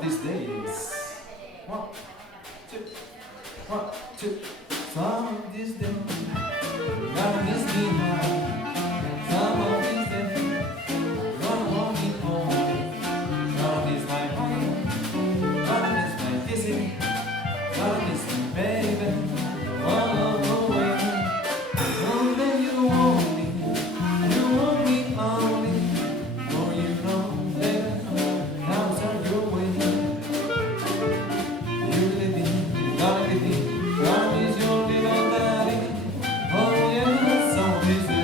of these days. One, two, one, two. Some of these days, gonna miss me now. Some of these days, gonna want me home. Gonna miss my home, gonna miss my kissing, gonna miss my baby. All away. Only you want me only. Oh, you know, baby, now turn your way. You live in, gonna live in, gonna miss your little daddy. Oh, yeah, so busy.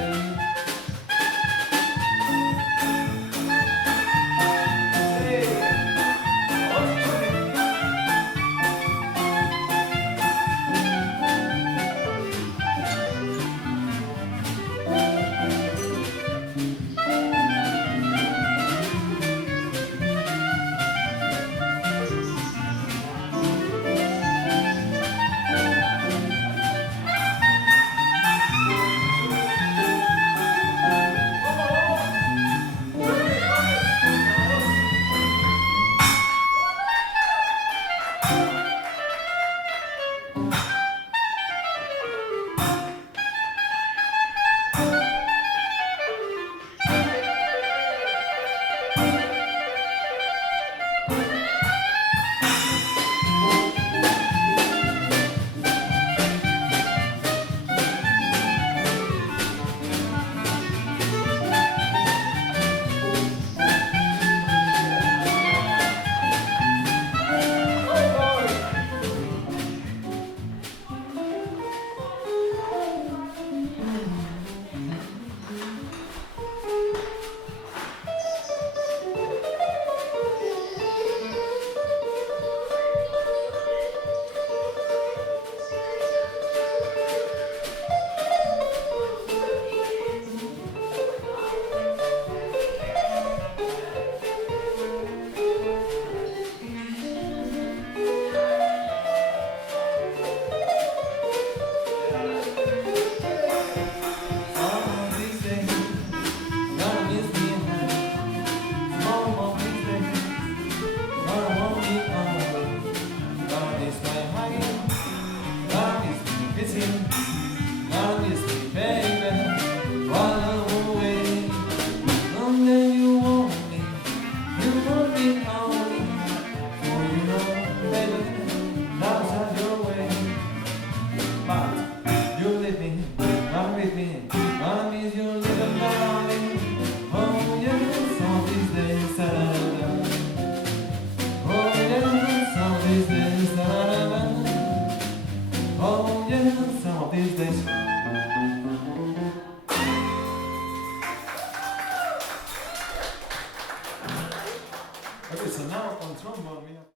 Okay, so now on trombone we have